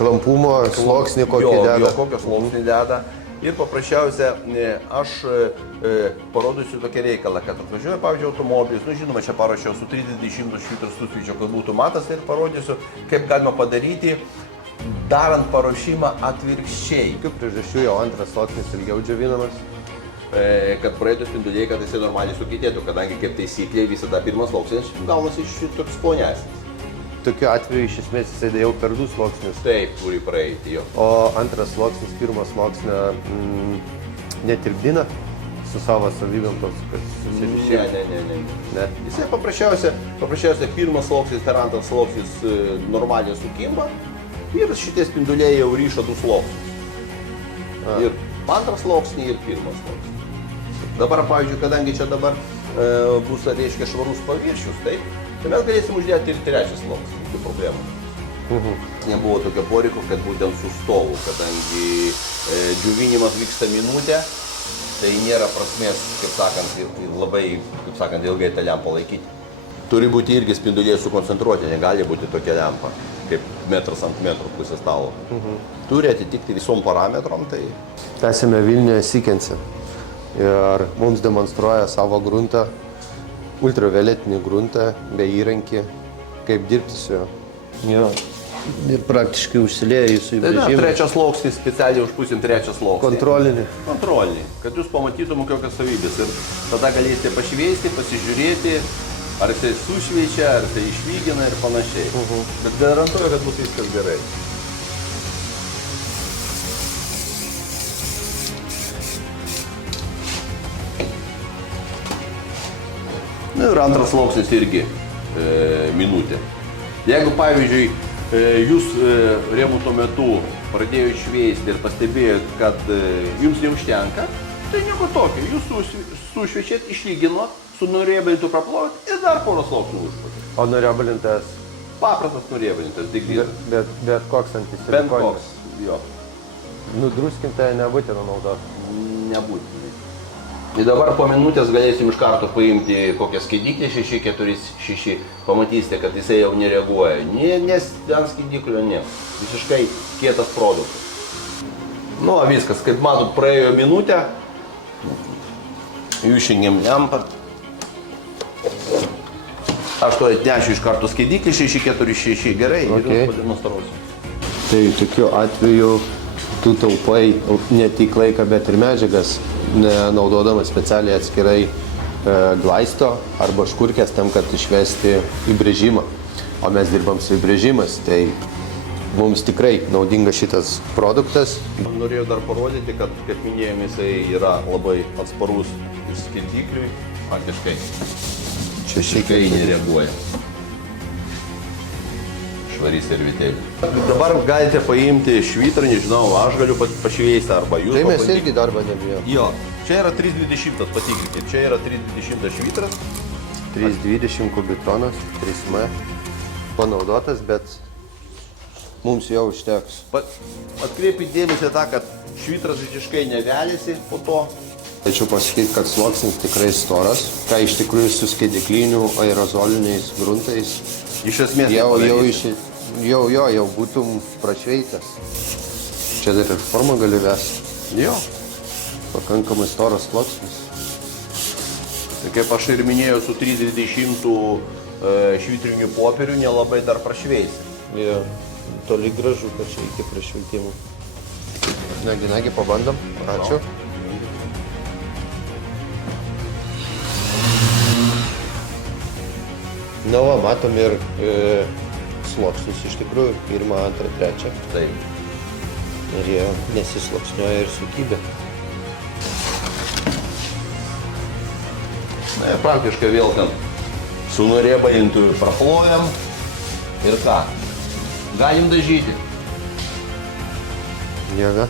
Klampumo, sluoksnį kokį deda. Jo, kokio sluoksnį deda. Ir paprasčiausia, aš parodysiu tokį reikalą, kad atvažiuoja, pavyzdžiui, automobilis, nu žinoma, čia parašiau su 30 švitros susvyčio, kad būtų matas, ir parodysiu, kaip galima padaryti, darant paruošimą atvirkščiai. Kokių priežasčių jau antras sluoksnis ilgiau džiovinamas? Kad praeitų spinduliai, kad jisai normaliai sukietėtų, kadangi kaip taisyklė visada pirmas sluoksnis gaunasi toks plonesnis. Tokiu atveju iš esmės jisai jau per 2 sluoksnius. Taip, turi praeiti jo. O antras sluoksnis, pirmas sluoksnio netirpdina su savo savybėm toks, kad susirišė. Ne. Jisai paprasčiausia pirmas sluoksnis, tai antras sluoksnis normaliai sukimba ir šitie spinduliai jau ryšo 2 sluoksnius. Ir antras sluoksnį ir pirmas sluoksnis. Dabar, pavyzdžiui, kadangi čia dabar bus, reiškia, švarus paviršius, taip? Tai mes galėsim uždėti ir trečią sluoksnį, jokių problemų. Nebuvo tokio poreikio, kad būtent su stovu, kadangi džiovinimas vyksta minutę, tai nėra prasmės, kaip sakant, labai, kaip sakant, ilgai tą lempą laikyti. Turi būti irgi spinduliai sukoncentruoti, negali būti tokia lempa, kaip metras ant metro pusė stalo. Turi atitikti visom parametrom, tai... Esame Vilniuje Sikense ir mums demonstruoja savo gruntą, ultravioletinį gruntą, be įrankį, kaip dirbti su juo. Jo. Ir praktiškai užsilieja jūsų įbrėžimą. Tai trečias sluoksnis, specialiai užpūsim trečią sluoksnį. Kontrolinį. Kontrolinį, kad jūs pamatytum kokios savybės. Ir tada galėsite pašviesti, pasižiūrėti, ar jisai sušviečia, ar jisai išlygina ir panašiai. Bet garantuoju, kad bus viskas gerai. Nu ir antras sluoksnis irgi minutė. Jeigu, pavyzdžiui, jūs remonto metu pradėjo šveisti ir pastebėjot, kad jums neužtenka, tai nieko tokio. Jūs sušviečiat, išlyginot, su nuriebalintu praplovėt ir dar porą sluoksnių užpakėt. O nuriebalintas? Paprastas nuriebalintas, digrytas. Bet koks antisilikonis? Bent koks, jo. Nudruskintąją nebūtina naudoti? Nebūtina. Ir dabar po minutės galėsim iš karto paimti kokią skaidiklį 646, pamatysite, kad jisai jau nereaguoja. Nes ten skaidiklio ne. Visiškai kietas produktas. Nu, viskas, kaip matot, praėjo minutę. Išjungiam lempą. Aš to atnešiu iš karto skaidiklį 646, gerai, ir jums pademonstruosiu. Tai tokiu atveju tu taupai ne tik laiką, bet ir medžiagas, naudodamas specialiai atskirai glaisto arba škurkės tam, kad išvesti įbrėžimą. O mes dirbam su įbrėžimas, tai mums tikrai naudingas šitas produktas. Norėjau dar parodyti, kad, kaip minėjom, jisai yra labai atsparus ir skaidikliui, faktiškai visiškai nereaguoja. Švarys servitėlė. Dabar galite paimti švitrą, nežinau, aš galiu pašviesti arba jūs. Tai mes irgi darbą nebijom. Jo, čia yra 320, patikrinkit, čia yra 320 švitras. 320 kubitonas, 3M panaudotas, bet mums jau užteks. Atkreipkite dėmesį tą, kad švitras visiškai neveliasi po to. Tačiau pasakyti, kad sluoksnis tikrai storas, ką iš tikrųjų su skaidikliniu aerozoliniais gruntais Iš esmės jau būtum prašveitęs. Čia dar ir formą gali vesti. Jo. Pakankamai storas sluoksnis. Tai kaip aš ir minėjau, su 320 švitriniu popieriu nelabai dar prašveisi. Jo. Toli gražu, kad čia iki prašveitimų. Nagi, pabandom. Ačiū. Na va, matom ir sluoksnius iš tikrųjų, 1, 2, 3. Taip. Ir jie nesisluoksniuoja ir sukybė. Na ir praktiškai vėl ten su nuriebalintu praplovėm ir ką? Galim dažyti. Jėga.